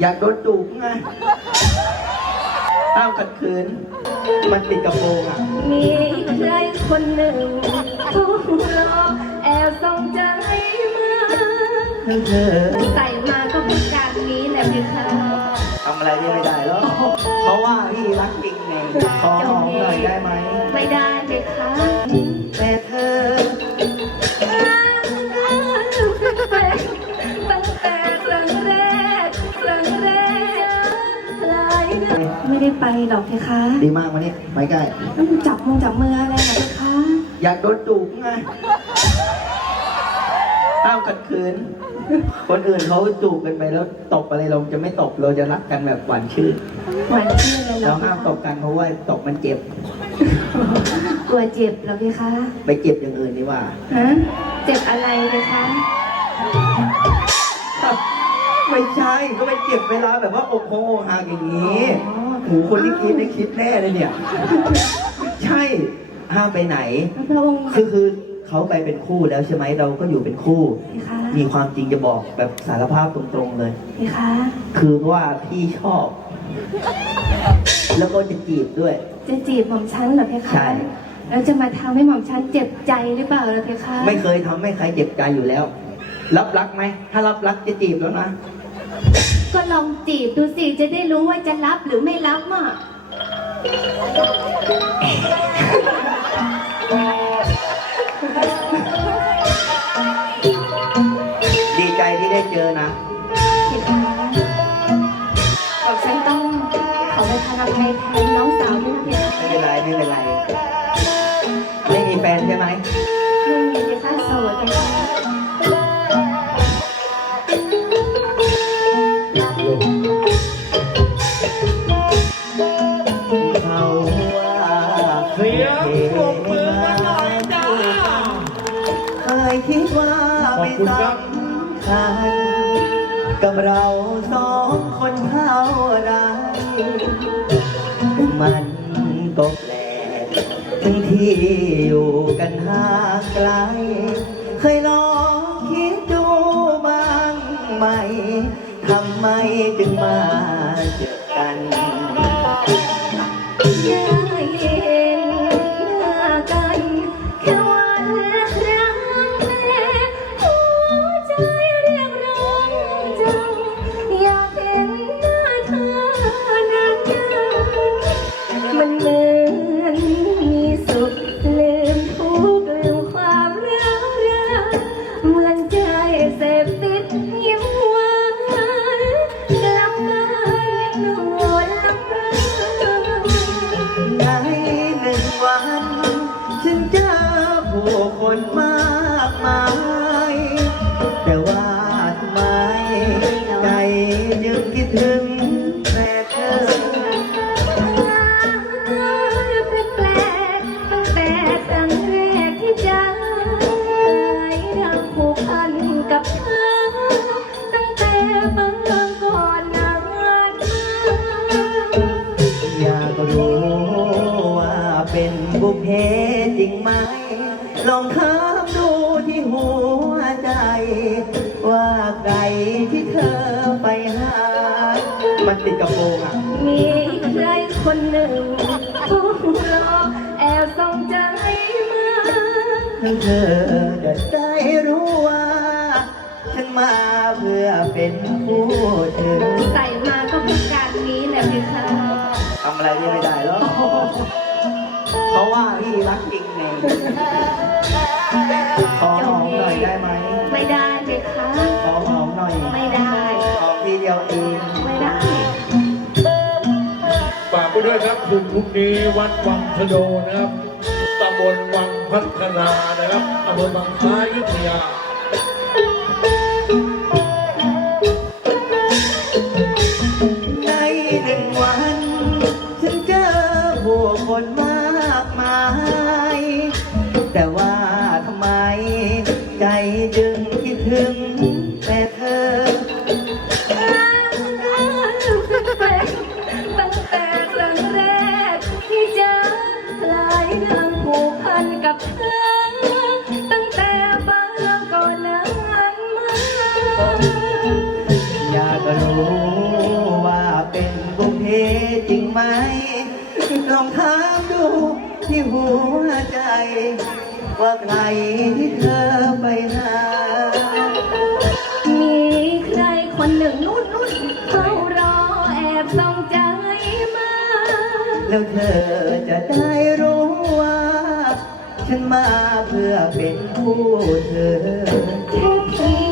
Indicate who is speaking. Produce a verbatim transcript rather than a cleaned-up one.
Speaker 1: อยากโดนจูบไงห้ามขัดขืนมันติดกระโปรงอ่ะ
Speaker 2: มีใครคนหนึ่งผู้รอแอบส่งใจมา
Speaker 1: เธอ
Speaker 2: ใส่มาก็เป็นการนี้แหละพี่คะ
Speaker 1: ทำอะไรที่ไม่ได้หรอกเพราะว่าพี่รักจริงไงขอหอมหน่อยได้ไหม
Speaker 2: ไม่ได้เลยค่ะ
Speaker 1: แต่เธอ
Speaker 2: ตั้งแต่ครั้งแรกครั้งแรกหลายเดือนไม่ได้ไปหรอกเพคะ
Speaker 1: ดีมากวันนี้ไปใกล้
Speaker 2: จับมือจับมืออะไรนะเพคะ
Speaker 1: อยากโดนจูบไงห้ามขัดขืนคนอื่นเขาจูบกันไปแล้วตบอะไรเราจะไม่ตบเราจะรักกันแบบหวานชื่น
Speaker 2: หวานชื่นเลย
Speaker 1: เราห้ามตบกันเพราะว่าตบมันเจ็บ
Speaker 2: กลัวเจ็บเหรอพี่คะ
Speaker 1: ไปเจ็บอย่างอื่นดีกว่า
Speaker 2: ฮะเจ็บอะไรเลยคะ
Speaker 1: ไม่ใช่ก็ไปเจ็บเวลาแบบว่าอกโคงห่างอย่างนี้หูคนที่คิดได้คิดแน่เลยเนี่ยใช่ห้ามไปไหนคือคือเขาไปเป็นคู่แล้วใช่ไหมเราก็อยู่เป็นคู่มีความจริงจะบอกแบบสารภาพตรงๆเลยคือว่าพี่ชอบแล้วก็จะจีบด้วย
Speaker 2: จะจีบหม่อมฉันเหรอเพคะใช่แล้วจะมาทำให้หม่อมฉันเจ็บใจหรือเปล่าล่ะเพคะ
Speaker 1: ไม่เคยทำให้ใครเจ็บใจอยู่แล้วรับรักไหมถ้ารับรักจะจีบแล้วนะ
Speaker 2: ก็ลองจีบดูสิจะได้รู้ว่าจะรับหรือไม่รับอ่ะ
Speaker 1: ดีใจที่ได้เจอนะ
Speaker 2: เห็นไหมบอกฉันต้องขอไปทานอภัยแทนน้องสาวด้วยนะ
Speaker 1: ไม่เป็นไรไม่เป็นไรไม่มีแฟนใช่ไหม
Speaker 2: ไม่มีเลยค่ะโสดเลย
Speaker 1: เขาว่า
Speaker 3: เสียงปรบมือมาหน่อยจ้า
Speaker 1: เคยคิดว่าไม่สำคัญกับเราสองคนเท่าไรมันก็แปลกทั้งที่อยู่กันห่างไกลเคยลองคิดดูบ้างไหมทำไมจึงมาเจอกัน
Speaker 2: ได้เห็นหน้ากันแค่วันละครั้งแม่หัวใจเรียกร้องจังอยากเห็นหน้าเธอนานๆมันเหมือนมีสุขลืมทุกข์ลืมความร้าวรานเหมือนใจเสพติดยิ้มหวานกลับมายังนอนหลับ
Speaker 1: ในหนึ่งวันฉันเจอผู้คนมากมายแต่ว่าทำไมใจยังคิดถึงแต่เธอ
Speaker 2: แปลกๆตั้งแต่ครั้งแรกที่เจอเราผูกพันกับเธอตั้งแต่บางก่อนนาน
Speaker 1: อยากรู้ว่าเป็นบุพเพจริงไหมลองถามดูที่หัวใจว่าใครที่เธอไปหามันติดกระโปรงอ่ะ
Speaker 2: มีใครคนหนึ่งผู้รอแอบส่งใจมา
Speaker 1: เธอจะได้รู้ว่าฉันมาเพื่อเป็นผู้ถึง
Speaker 2: ใส่มาก็เป็นการนี้แหละพี่คะ
Speaker 1: ทำอะไรที่ไม่ได้หรอกเพราะว่าพี่รักจริงไงขอหอมหน่อยได้ไหม
Speaker 2: ไม่ได้เลยค่ะ
Speaker 1: ขอหอมหน่อย
Speaker 2: ไม่ได้
Speaker 1: หอมทีเดียวเอง
Speaker 2: ไม่ได้
Speaker 3: ฝากไปด้วยครับคืนพรุ่งนี้วัดวังพโดนะครับตำบลวังพัฒนานะครับอำเภอบางคล้าอยุธยา
Speaker 1: ในหนึ่งวันฉันเจอผู้คนมากมายแต่ว่าทำไมใจจึงคิดถึงแต่เธอ
Speaker 2: ตั้งแต่ครั้งแรกที่เจอหลายเรื่องผูกพันกับเธอตั้งแต่บางก่อนนั้นมา
Speaker 1: อยากรู้ไหม ลองถามดูที่หัวใจ ว่าใครที่เธอไปหา
Speaker 2: มีใครคนหนึ่งนู่นนู่นเฝ้ารอแอบส่องใจมา
Speaker 1: แล้วเธอจะได้รู้ว่า ฉันมาเพื่อเป็นผู้เธอ
Speaker 2: แค่เพี